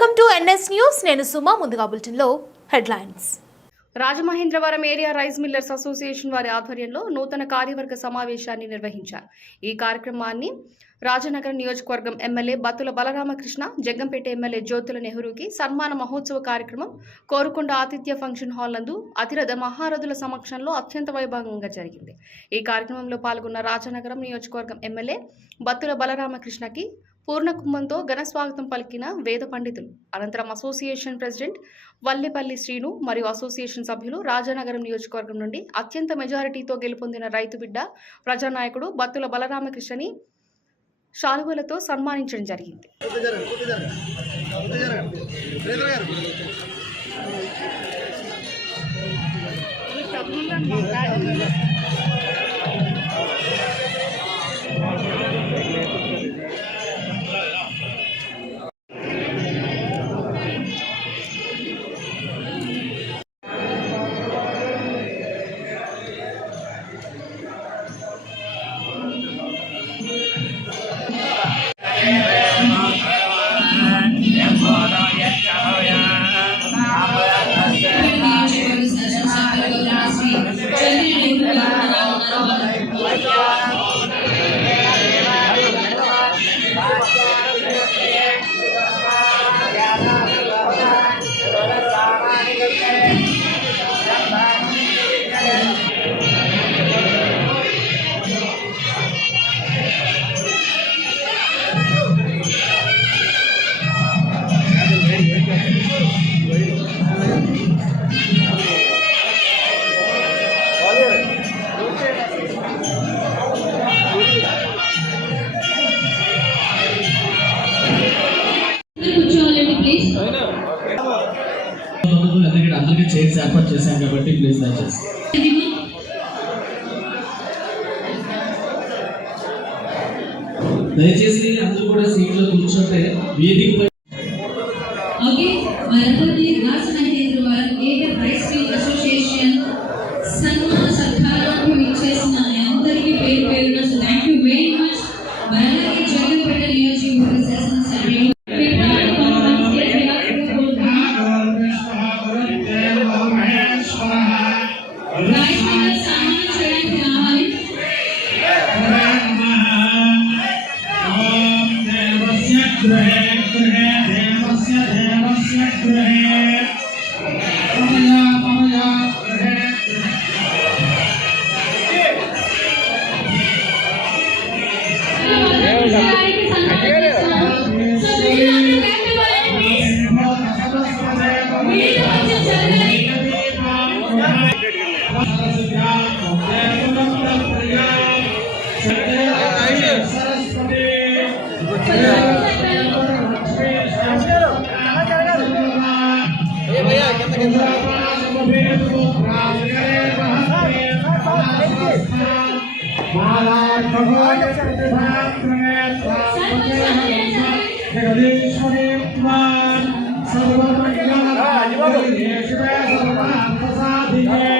Welcome to NS news. నేను సుమా ముందుగా బులెటిన్లో headlines. Rajamahendravaram area rice millers association వారి ఆధ్వర్యంలో నూతన కార్యవర్గ సమావేశాన్ని నిర్వహించారు. ఈ కార్యక్రమాన్ని రాజనగరం నియోజకవర్గం ఎమ్మెల్యే బత్తుల బలరామకృష్ణ జగ్గంపేట ఎమ్మెల్యే జ్యోతుల నెహ్రూకి సన్మాన మహోత్సవ కార్యక్రమం కోరుకొండ ఆతిథ్య ఫంక్షన్ హాల్ నందు అతిరథ మహారథుల సమక్షంలో అత్యంత వైభవంగా జరిగింది. ఈ కార్యక్రమంలో పాల్గొన్న రాజనగరం నియోజకవర్గం ఎమ్మెల్యే బత్తుల బలరామకృష్ణకి పూర్ణకుంభంతో ఘనస్వాగతం ఘన స్వాగతం పలికిన వేద పండితులు. అనంతరం అసోసియేషన్ ప్రెసిడెంట్ వల్లెపల్లి శ్రీను మరియు అసోసియేషన్ సభ్యులు రాజానగరం నియోజకవర్గం నుండి అత్యంత మెజారిటీతో గెలుపొందిన రైతు బిడ్డ ప్రజానాయకుడు బత్తుల బలరామకృష్ణని శాలువలతో సన్మానించడం జరిగింది. ఎందుకంటే అందరికీ చైర్స్ ఏర్పాటు చేశాం కాబట్టి ప్లీజ్ దయచేసి దయచేసి అందరూ కూడా సీట్లో కూర్చుంటే వేదిక सर्वमंगल सर्वमंगल सर्वमंगल सर्वमंगल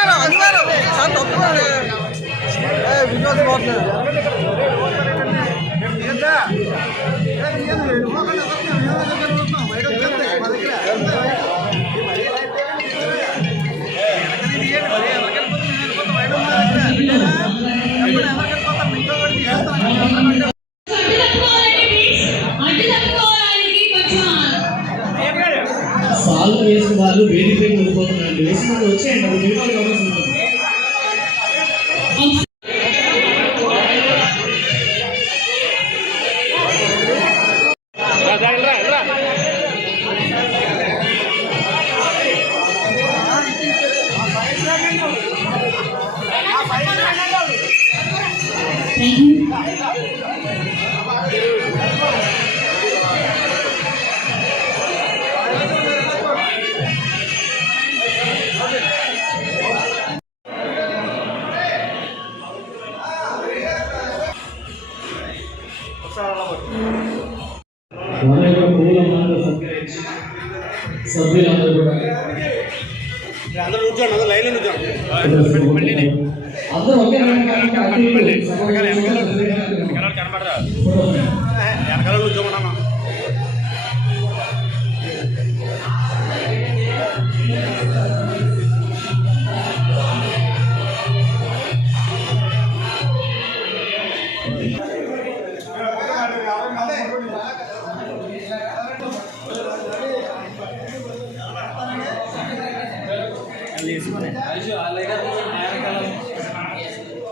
వచ్చిన వేసిన వాళ్ళు వేదికపైకి వెళ్ళిపోతున్నారండి వేసిన వాళ్ళు వచ్చేయండి ఒక అటు ఇటు ఫోటో ఫ్రేమ్. వెనకాల కూర్చోమన్నా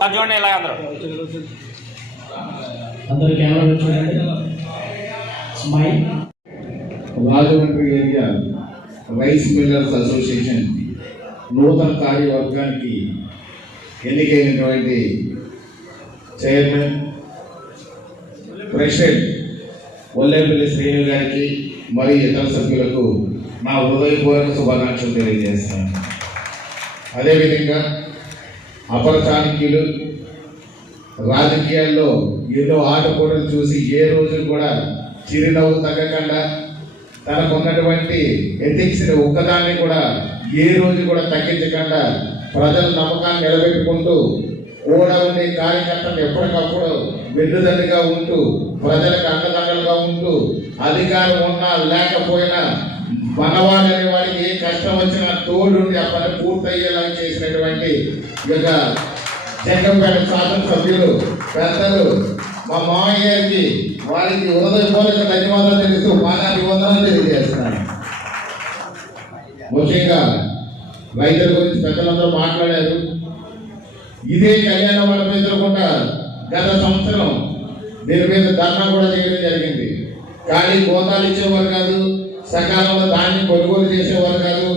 చూడండి ఇలా అందరూ. అందరూ కెమెరా చూడండి. Smile. Rajahmundry area rice millers association నూతన కార్యవర్గానికి ఎన్నికైనటువంటి చైర్మన్ ప్రెసిడెంట్ ఒల్లేపల్లి శ్రీను గారికి మరియు ఇతర సభ్యులకు నా హృదయపూర్వక శుభాకాంక్షలు తెలియజేస్తాను అదేవిధంగా అపర చాణక్యులు రాజకీయాల్లో ఎన్నో ఆటపోటలు చూసి ఏ రోజు కూడా చిరునవ్వు తగ్గకుండా తనకున్నటువంటి ఎథిక్స్ని ఒక్కదాన్ని కూడా ఏ రోజు కూడా తగ్గించకుండా ప్రజల నమ్మకాన్ని నిలబెట్టుకుంటూ కూడా ఉండే కార్యకర్తలు ఎప్పటికప్పుడు వెన్నుదండుగా ఉంటూ ప్రజలకు అండదండలుగా ఉంటూ అధికారం ఉన్నా లేకపోయినా మనవాడనే వాడికి ఏ కష్టం వచ్చినా తోడుండి ఆ పని పూర్తయ్యేలా చేసినటువంటి ఈ యొక్క జగంపేట శాసనసభ్యులు పెద్దలు మా మామయ్య గారికి వారికి హృదయపూర్వక ధన్యవాదాలు తెలుస్తూ పాదానికి వందనాలు తెలియజేస్తున్నాను. ముఖ్యంగా రైతుల గురించి పెద్దలందరూ మాట్లాడారు. ఇదే కళ్యాణ మండపం ఎదుర్కొంటా గత సంవత్సరం దీని మీద ధర్నా కూడా చేయడం జరిగింది. కానీ గోతాలు ఇచ్చేవారు కాదు సకాలంలో ధాన్యం కొనుగోలు చేసేవారు కాదు.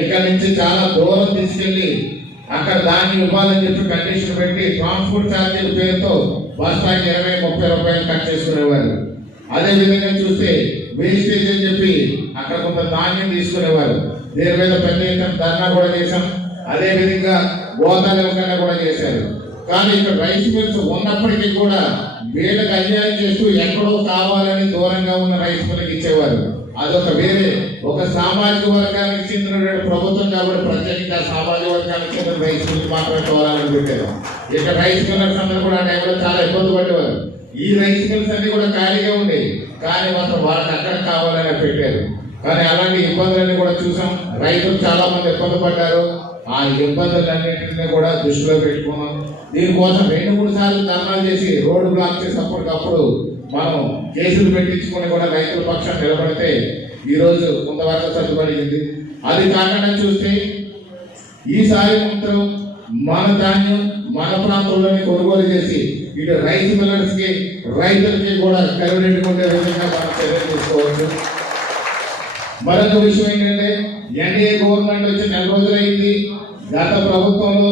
ఇక్కడ నుంచి చాలా దూరం తీసుకెళ్ళి అక్కడ దాన్ని ఇవ్వాలని చెప్పి కండిషన్ పెట్టి ట్రాన్స్పోర్ట్ ఛార్జీల పేరుతో బస్తాకి ఇరవై ముప్పై రూపాయలు కట్ చేసుకునేవారు. అదే విధంగా చూస్తే వేస్టేజ్ అని చెప్పి అక్కడ కొంత ధాన్యం తీసుకునేవారు. దీని మీద పెద్ద ఎత్తున ధర్నా కూడా చేశాం. అదే విధంగా గోదావరి కూడా చేశారు. కానీ ఇక్కడ రైస్ మిల్స్ ఉన్నప్పటికీ కూడా వీళ్ళకి అన్యాయం చేస్తూ ఎక్కడో కావాలని దూరంగా ఉన్న రైస్ మిల్కి ఇచ్చేవారు. అదొక వేరే. ఒక సామాజిక వర్గానికి చెందినటువంటి ప్రభుత్వం కాబట్టి ప్రత్యేకంగా సామాజిక వర్గానికి చెందిన రైస్ గురించి మాట్లాడుకోవాలని పెట్టారు. ఇక్కడ రైస్ మిల్లర్స్ అందరూ కూడా ఆ టైంలో చాలా ఇబ్బంది పడేవారు ఈ రైస్ మిల్స్ అన్ని కూడా ఖాళీగా ఉండేవి. కానీ మాత్రం వాళ్ళకి అక్కడ కావాలని పెట్టారు. కానీ అలాంటి ఇబ్బందులన్నీ కూడా చూసాం. రైతులు చాలా మంది ఇబ్బంది పడ్డారు. ఆ ఇబ్బందులన్నింటినీ కూడా దృష్టిలో పెట్టుకున్నాం. దీనికోసం రెండు మూడు సార్లు ధర్నాలు చేసి రోడ్డు బ్లాక్ చేసి అప్పటికప్పుడు మనం కేసులు పెట్టించుకుని కూడా రైతుల పక్షం నిలబడితే ఈరోజు కొంతవరకు సర్దుపడింది అది కాకుండా చూస్తే ఈసారి మాత్రం మన ధాన్యం మన ప్రాంతంలోనే కొనుగోలు చేసి ఇటు రైతు మిల్లర్స్కి రైతులకి కూడా కరువెట్టుకునే విధంగా మనం చర్యలు తీసుకోవచ్చు. మరొక విషయం ఏంటంటే ఎన్డీఏ గవర్నమెంట్ వచ్చి నెల రోజులైంది. గత ప్రభుత్వంలో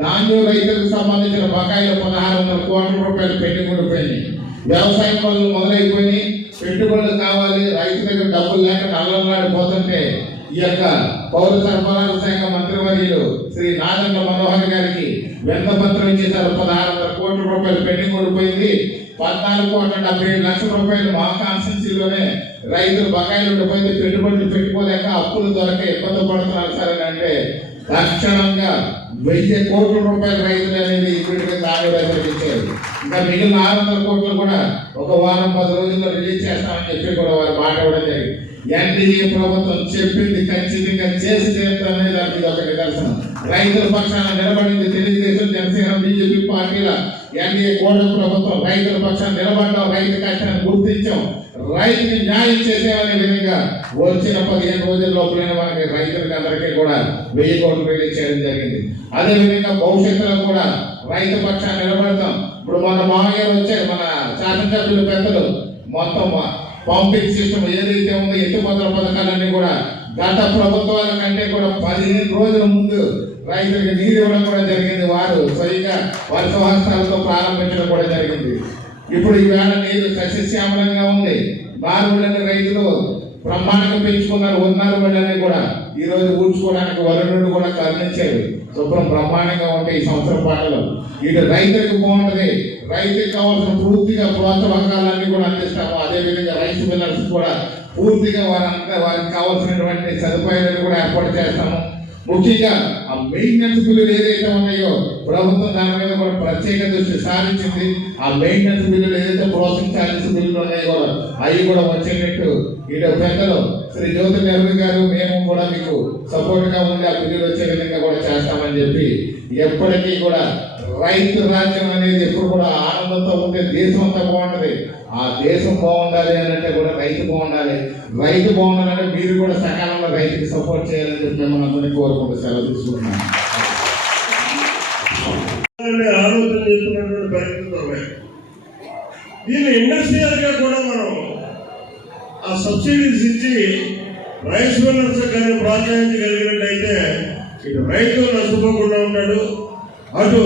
ధాన్యం రైతులకు సంబంధించిన బకాయిలు పదహారు వందల కోట్ల రూపాయలు పెండింగ్ ఉండిపోయినాయి వ్యవసాయ పనులు మొదలైపోయి పెట్టుబడులు కావాలి రైతు దగ్గర డబ్బులు లేక నల్లనాడిపోతుంటే ఈ యొక్క పౌర సరఫరాల శాఖ మంత్రివర్యులు శ్రీ నాగన్న మనోహర్ గారికి వెన్నపత్రం ఇచ్చేసారు పదహారు వందల కోట్ల రూపాయలు పెండింగ్ ఉండిపోయింది పద్నాలుగు కోట్ల డెబ్బై ఏడు లక్షల రూపాయలు మా కాన్స్టిట్యూన్సీలోనే రైతులు బకాయిలు ఉండిపోయింది. పెట్టుబడులు పెట్టుకోలేక అప్పులు దొరక ఇబ్బంది పడుతున్నారు. సార్ అని అంటే తక్షణంగా వెయ్యి కోట్ల రూపాయల రైతులు అనేది ఇప్పటికే దాని రైతులకు ఇంకా మిగిలిన ఆరు వందల కోట్లు కూడా ఒక వారం పది రోజుల్లో రిలీజ్ చేస్తామని చెప్పి కూడా వారు మాట ఇవ్వడం జరిగింది. ఎన్డీఏ ప్రభుత్వం చెప్పింది ఖచ్చితంగా చేసి తీరుతానే దానికి ఇది ఒక నిదర్శనం. రైతుల పక్షాన నిలబడింది తెలుగుదేశం జనసేన బీజేపీ పార్టీల ఎన్డీఏ కూటమి ప్రభుత్వం. రైతుల పక్షాన నిలబడ్డాం రైతు కష్టాన్ని గుర్తించాం. రైతుని న్యాయం చేసేవనే విధంగా వచ్చిన పదిహేను రోజుల లోపలైన మనకి రైతులకి అందరికీ కూడా వెయ్యి కోట్లు రిలీజ్ చేయడం జరిగింది. అదే విధంగా భవిష్యత్తులో కూడా రైతు పక్షాన్ని నిలబడతాం. ఇప్పుడు మన మామయ్య వచ్చారు మన శాసనసభ్యులు పెద్దలు. మొత్తం పంపింగ్ సిస్టమ్ ఏదైతే ఉందో ఎత్తుపత్ర పథకాలన్నీ కూడా గత ప్రభుత్వాల కంటే కూడా పదిహేను రోజుల ముందు రైతులకు నీరు ఇవ్వడం కూడా జరిగింది. వారు స్వయంగా వర్ష హస్తాలతో ప్రారంభించడం కూడా జరిగింది. ఇప్పుడు ఈవేళ నీరు సస్యశ్యామలంగా ఉంది. నారు రైతులు బ్రహ్మాండంగా పెంచుకున్నారు. ఉన్నారు వాళ్ళని కూడా ఈరోజు ఊడ్చుకోవడానికి వరుణుడు కూడా కరుణించారు శుభ్రం బ్రహ్మాండంగా ఉంటాయి ఈ సంవత్సరం పాటలు. ఇటు రైతులకు బాగుంటది. రైతుకి కావాల్సిన పూర్తిగా ప్రోత్సాహకాలన్నీ కూడా అందిస్తాము. అదేవిధంగా రైతు మిల్లర్స్ కూడా పూర్తిగా వారంతా వారికి కావాల్సినటువంటి సదుపాయాలను కూడా ఏర్పాటు చేస్తాము. ముఖ్యంగా మెయింటెనెన్స్ బిల్లులు ఏదైతే ఉన్నాయో ప్రభుత్వం దాని మీద కూడా ప్రత్యేక దృష్టి సాధించింది ఆ మెయింటెనెన్స్ బిల్లులు ఏదైతే ప్రాసెసింగ్ ఛార్జెస్ బిల్లులు ఉన్నాయో కూడా అవి కూడా వచ్చేటట్టు ఇటు పెద్దలు శ్రీ జ్యోతి నెహ్రూ గారు మేము కూడా మీకు సపోర్ట్గా ఉండి ఆ బిల్లులు వచ్చే విధంగా కూడా చేస్తామని చెప్పి ఎప్పటికీ కూడా రైతు రాజ్యం అనేది ఎప్పుడు కూడా ఆనందంతో ఉండే దేశం అంతా బాగుంటుంది. ఆ దేశం బాగుండాలి అని అంటే కూడా రైతు బాగుండాలి. రైతు బాగుండాలంటే మీరు కూడా సకాలంలో రైతుకి సపోర్ట్ చేయాలని చెప్పి మిమ్మల్ని అందరినీ కోరుకుంటూ సెలవు తీసుకుంటున్నాను. ఆలోచన చేస్తున్నటువంటి పరిస్థితులు దీన్ని ఇండస్ట్రియల్గా కూడా మనం ఆ సబ్సిడీస్ ఇచ్చి రైస్ మిల్లర్స్ కానీ ప్రోత్సహించగలిగినట్టయితే ఇటు రైతు నష్టపోకుండా ఉంటాడు. అటు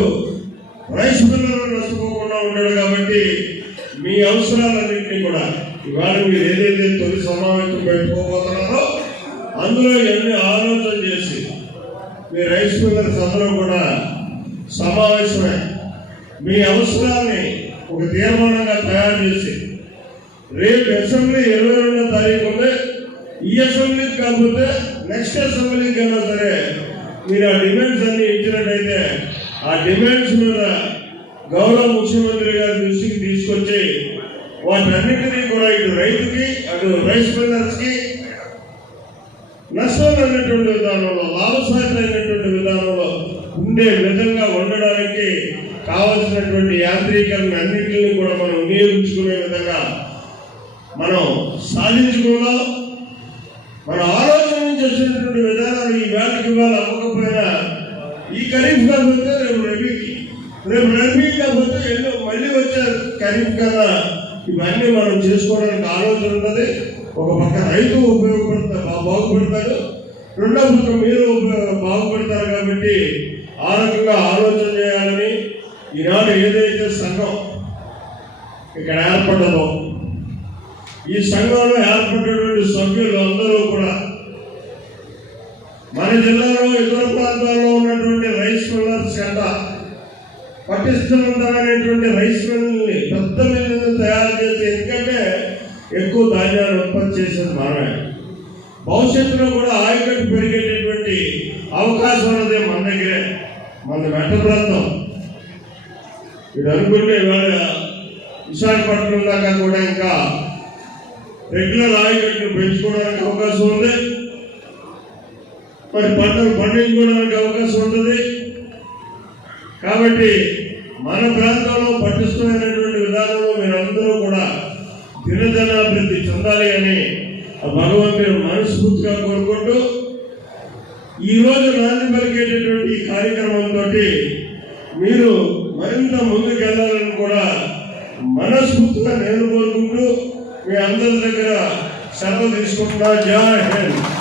రైస్ మిల్లర్ నష్టపోకుండా ఉంటాడు కాబట్టి మీ అవసరాలన్నింటినీ కూడా ఇవాళ మీరు ఏదైతే తొలి సమావేశం పెట్టుకోబోతున్నారో అందులో ఎన్ని ఆలోచన చేసి మీ రైస్ మిల్లర్స్ అందరూ కూడా సమావేశమే. మీ అవసరాన్ని ఒక తీర్మానంగా తయారు చేసి రేపు అసెంబ్లీ ఇరవై రెండో తారీఖు ఉంటే ఈ అసెంబ్లీకి కాకపోతే నెక్స్ట్ అసెంబ్లీకి అయినా సరే మీరు ఆ డిమాండ్స్ అన్ని ఇచ్చినట్టయితే ఆ డిమాండ్స్ మీద గౌరవ ముఖ్యమంత్రి గారి దృష్టికి తీసుకొచ్చి వాటన్నిటినీ కూడా ఇటు రైతుకి అటు రైస్ మిల్లర్స్కి నష్టమైనటువంటి విధానంలో అయినటువంటి విధానంలో ఉండే విధంగా ఉండడానికి కావలసినటువంటి యాంత్రీకరణ అన్నింటినీ కూడా మనం వినియోగించుకునే విధంగా మనం సాధించుకోవడం మన ఆలోచన నుంచి వచ్చినటువంటి విధానాలు ఈ వేళకి ఇవాళ అమ్మకపోయినా ఈ ఖరీఫ్ కాకపోతే రేపు రబీకి రేపు కాకపోతే ఎన్నో మళ్ళీ వచ్చారు. ఖరీఫ్ కదా ఇవన్నీ మనం చేసుకోవడానికి ఆలోచన ఉన్నది. ఒక పక్క రైతు ఉపయోగపడతారు బాగుపడతాడు రెండో పక్క మీరు బాగుపడతారు కాబట్టి ఆ రకంగా ఆలోచన చేయాలని ఈనాడు ఏదైతే సంఘం ఇక్కడ ఏర్పడదో ఈ సంఘంలో ఏర్పడినటువంటి సభ్యులు అందరూ కూడా మన జిల్లాలో ఇతర ప్రాంతాల్లో ఉన్నటువంటి రైస్ మిల్లర్స్ కన్నా పటిష్టవంతమైనటువంటి రైస్ మిల్ని పెద్ద మిల్లుని తయారు చేసి ఎందుకంటే ఎక్కువ ధాన్యాలు ఉత్పత్తి చేసేది మనమే. భవిష్యత్తులో కూడా ఆయుగట్టు పెరిగేటటువంటి అవకాశం ఉన్నది మన దగ్గరే. మన మెట్ట ప్రాంతం. ఇది అనుకుంటే ఇవాళ విశాఖపట్నం దాకా కూడా ఇంకా రెగ్యులర్ ఆయుగట్టును పెంచుకోవడానికి అవకాశం ఉంది. మరి పంటలు పండించుకోవడానికి అవకాశం ఉంటుంది. కాబట్టి మన ప్రాంతంలో పట్టిస్తున్నటువంటి విధానంలో మీరందరూ కూడా దినదనాభివృద్ధి చెందాలి అని ఆ భగవంతుని మనస్ఫూర్తిగా కోరుకుంటూ ఈరోజు నాంది పలికేటటువంటి ఈ కార్యక్రమంతో మీరు మరింత ముందుకెళ్ళాలని కూడా మనస్ఫూర్తిగా నేను కోరుకుంటూ మీ అందరి దగ్గర సెలవు తీసుకుంటున్నా. జై హింద్.